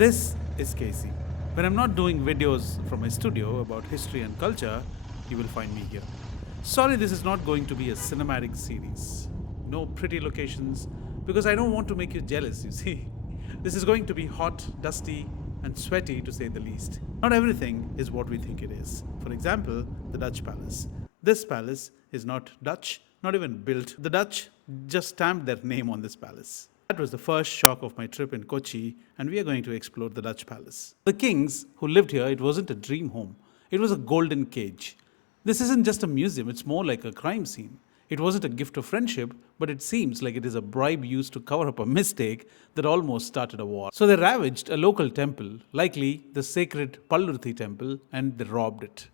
This is Casey. When I'm not doing videos from my studio about history and culture, you will find me here. Sorry, this is not going to be a cinematic series. No pretty locations, because I don't want to make you jealous, you see. This is going to be hot, dusty, and sweaty to say the least. Not everything is what we think it is. For example, the Dutch Palace. This palace is not Dutch, not even built. The Dutch just stamped their name on this palace. That was the first shock of my trip in Kochi, and we are going to explore the Dutch Palace. The kings who lived here, it wasn't a dream home, it was a golden cage. This isn't just a museum, it's more like a crime scene. It wasn't a gift of friendship, but it seems like it is a bribe used to cover up a mistake that almost started a war. So they ravaged a local temple, likely the sacred Pallurthi temple, and they robbed it.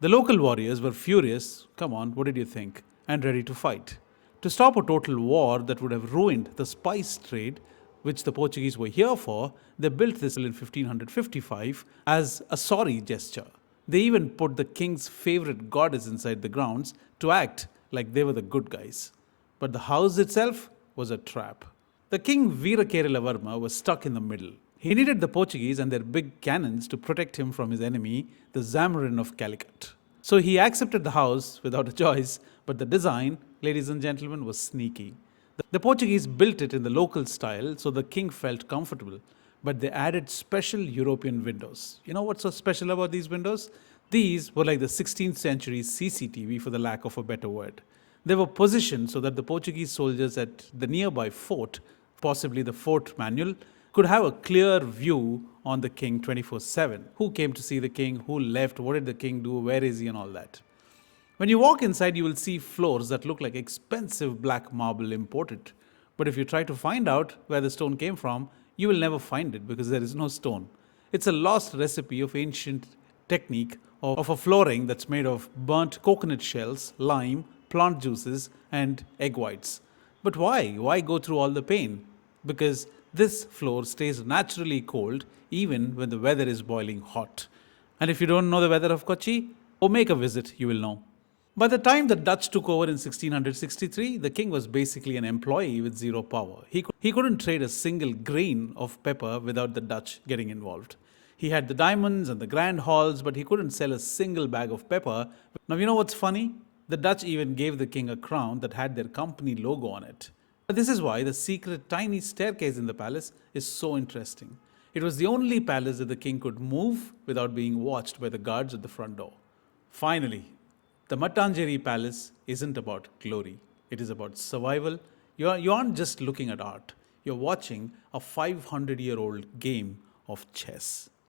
The local warriors were furious, come on, what did you think, and ready to fight. To stop a total war that would have ruined the spice trade, which the Portuguese were here for, they built this in 1555 as a sorry gesture. They even put the king's favorite goddess inside the grounds to act like they were the good guys. But the house itself was a trap. The king Veerakeralavarma was stuck in the middle. He needed the Portuguese and their big cannons to protect him from his enemy, the Zamarin of Calicut. So he accepted the house without a choice, but the design, ladies and gentlemen, was sneaky. The Portuguese built it in the local style so the king felt comfortable, but they added special European windows. You know what's so special about these windows? These were like the 16th century CCTV, for the lack of a better word. They were positioned so that the Portuguese soldiers at the nearby fort, possibly the Fort Manuel, could have a clear view on the king 24/7. Who came to see the king, who left, what did the king do, where is he, and all that. When you walk inside, you will see floors that look like expensive black marble imported. But if you try to find out where the stone came from, you will never find it because there is no stone. It's a lost recipe of ancient technique of a flooring that's made of burnt coconut shells, lime, plant juices, and egg whites. But why? Why go through all the pain? Because this floor stays naturally cold even when the weather is boiling hot. And if you don't know the weather of Kochi, or make a visit, you will know. By the time the Dutch took over in 1663, the king was basically an employee with zero power. He couldn't trade a single grain of pepper without the Dutch getting involved. He had the diamonds and the grand halls, but he couldn't sell a single bag of pepper. Now, you know what's funny? The Dutch even gave the king a crown that had their company logo on it. But this is why the secret tiny staircase in the palace is so interesting. It was the only palace that the king could move without being watched by the guards at the front door. Finally, the Mattancherry Palace isn't about glory. It is about survival. You aren't just looking at art. You're watching a 500-year-old game of chess.